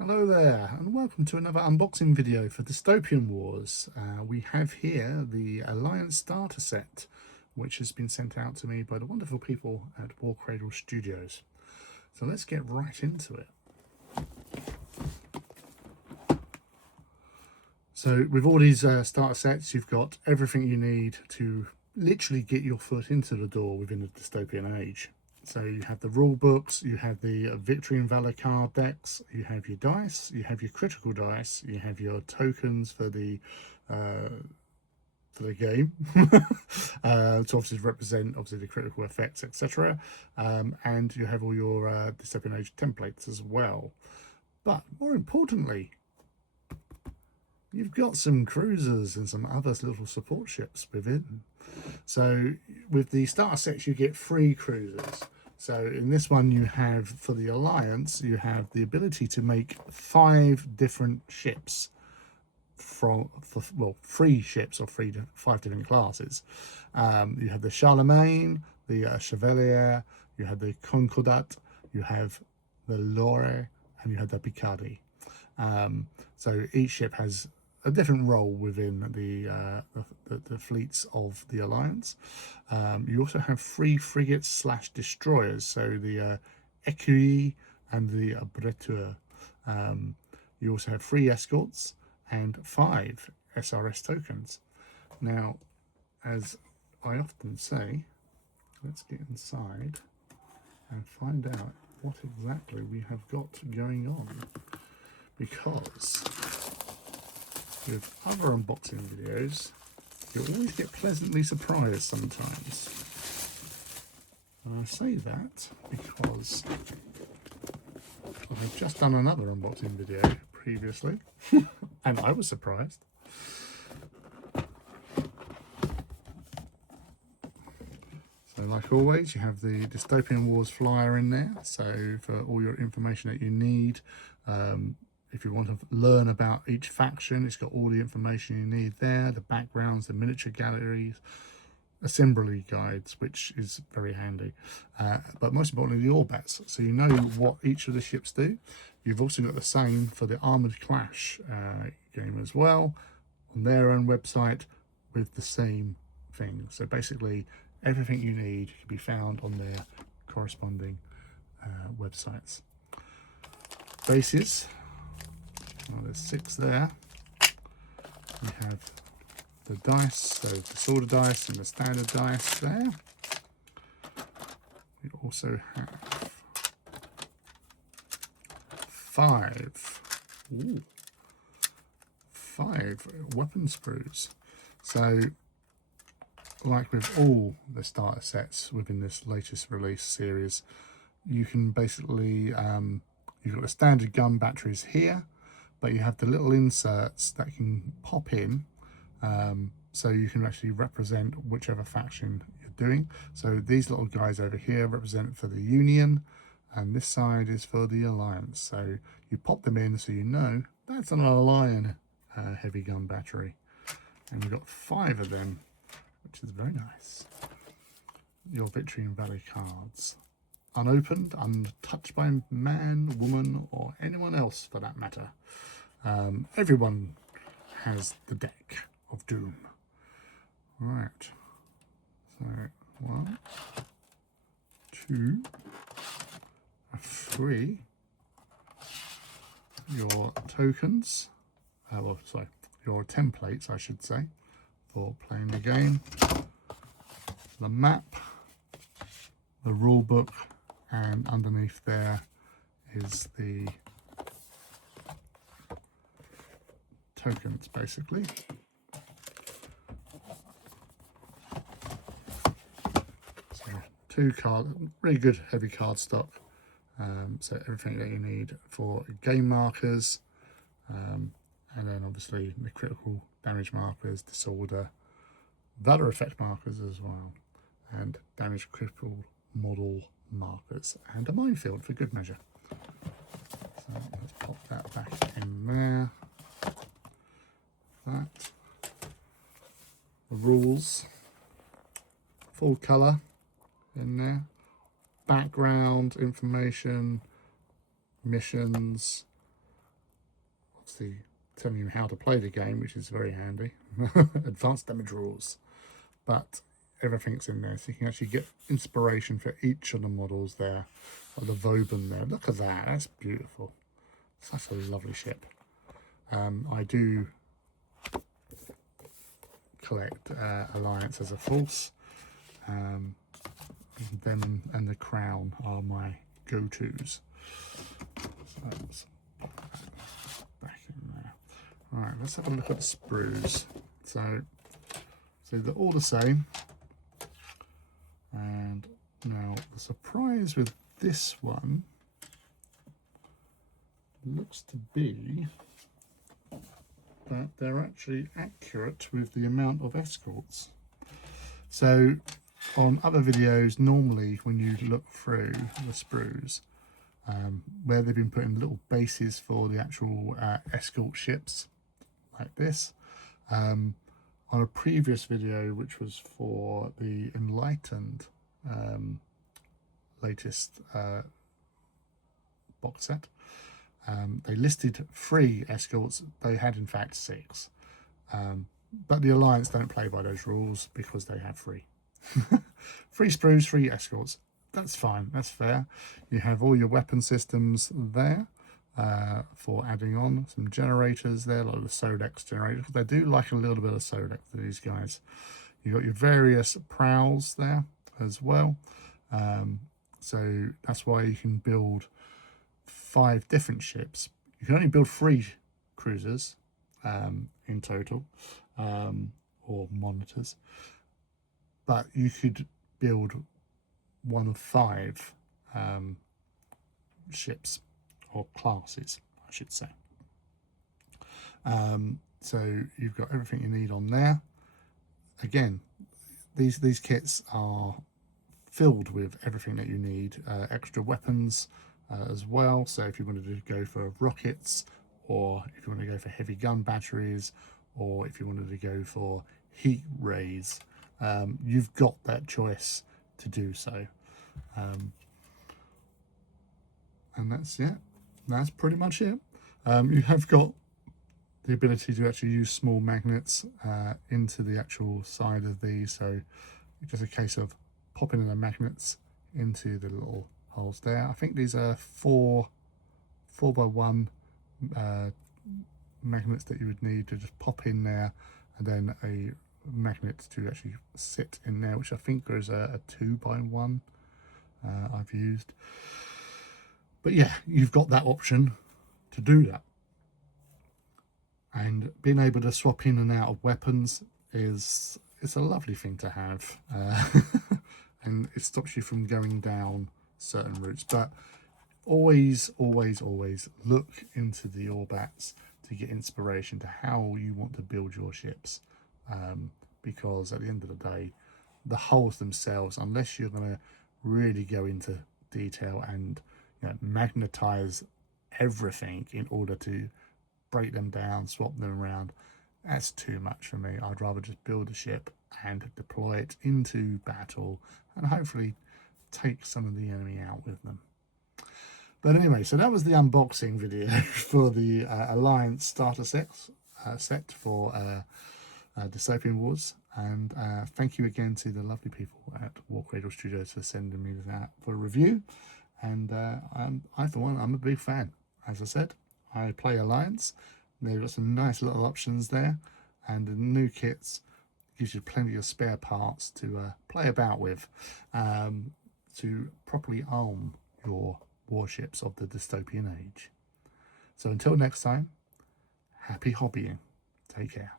Hello there and welcome to another unboxing video for Dystopian Wars. We have here the Alliance starter set, which has been sent out to me by the wonderful people at Warcradle Studios. So let's get right into it. So with all these starter sets, you've got everything you need to literally get your foot into the door within the dystopian age. So you have the rule books, you have the Victory and Valor card decks, you have your dice, you have your critical dice, you have your tokens for the game to obviously represent the critical effects, etc. And you have all your dystopian age templates as well. But more importantly, you've got some cruisers and some other little support ships within. So with the starter sets, you get 3 cruisers. So in this one, you have, for the Alliance, you have the ability to make 5 different ships from, 3 ships of 5 different classes. You have the Charlemagne, the Chevalier, you have the Concordat, you have the Lore, and you have the Picardy. So each ship has a different role within the fleets of the Alliance. You also have 3 frigates / destroyers, so the Écurie and the Breteur. You also have 3 escorts and 5 SRS tokens. Now, as I often say, let's get inside and find out what exactly we have got going on, because with other unboxing videos, you always get pleasantly surprised sometimes. And I say that because I've just done another unboxing video previously, and I was surprised. So like always, you have the Dystopian Wars flyer in there, so for all your information that you need. If you want to learn about each faction, it's got all the information you need there, the backgrounds, the miniature galleries, assembly guides, which is very handy. But most importantly, the Orbats, so you know what each of the ships do. You've also got the same for the Armoured Clash game as well, on their own website with the same thing. So basically, everything you need can be found on their corresponding websites. Bases. Well, there's 6 there. We have the dice, so the disorder dice and the standard dice there. We also have 5 weapon sprues. So like with all the starter sets within this latest release series, you can basically, you've got the standard gun batteries here, but you have the little inserts that can pop in, so you can actually represent whichever faction you're doing. So these little guys over here represent for the Union, and this side is for the Alliance. So you pop them in so you know that's an Alliance heavy gun battery. And we've got 5 of them, which is very nice. Your Victory and Valor cards. Unopened, untouched by man, woman, or anyone else for that matter. Everyone has the deck of doom. Right. So 1, 2, 3. Your tokens, your templates, I should say, for playing the game. The map, the rule book, and underneath there is the tokens, basically. So 2 cards, really good heavy card stock. So everything that you need for game markers, and then obviously the critical damage markers, disorder, valor effect markers as well, and damage critical model markers, and a minefield for good measure. So let's pop that back in there. That. The rules, full colour in there. Background information, missions, obviously telling you how to play the game, which is very handy. Advanced damage rules. But everything's in there, so you can actually get inspiration for each of the models there. Like the Vauban there. Look at that. That's beautiful. Such a lovely ship. I do collect Alliance as a Force. Them and the Crown are my go-tos. So let's pop that back in there. Right, let's have a look at the sprues. So they're all the same. And now the surprise with this one looks to be that they're actually accurate with the amount of escorts. So on other videos, normally when you look through the sprues, where they've been putting little bases for the actual escort ships like this, on a previous video which was for the Enlightened latest box set, they listed 3 escorts. They had in fact 6, but the Alliance don't play by those rules because they have 3. 3 sprues, 3 escorts. That's fine, that's fair. You have all your weapon systems there for adding on some generators there, like the Solex generators. They do like a little bit of Solex to these guys. You've got your various prows there as well. So that's why you can build 5 different ships. You can only build 3 cruisers in total, or monitors, but you could build one of 5 ships, or classes I should say. So you've got everything you need on there. Again, these kits are filled with everything that you need, extra weapons as well. So if you wanted to go for rockets, or if you want to go for heavy gun batteries, or if you wanted to go for heat rays, you've got that choice to do so. And that's pretty much it. You have got the ability to actually use small magnets into the actual side of these, so it's just a case of popping in the magnets into the little holes there. I think these are 4x1 magnets that you would need to just pop in there, and then a magnet to actually sit in there, which I think is a 2x1 I've used. But yeah, you've got that option to do that. And being able to swap in and out of weapons it's a lovely thing to have. And it stops you from going down certain routes. But always look into the Orbats to get inspiration to how you want to build your ships. Because at the end of the day, the hulls themselves, unless you're going to really go into detail and magnetize everything in order to break them down, swap them around, that's too much for me. I'd rather just build a ship and deploy it into battle and hopefully take some of the enemy out with them. But anyway, so that was the unboxing video for the Alliance starter set for Dystopian Wars. And thank you again to the lovely people at Warcradle Studios for sending me this out for a review. And I, for one, I'm a big fan. As I said, I play Alliance. They've got some nice little options there, and the new kits gives you plenty of spare parts to play about with, to properly arm your warships of the dystopian age. So until next time, happy hobbying. Take care.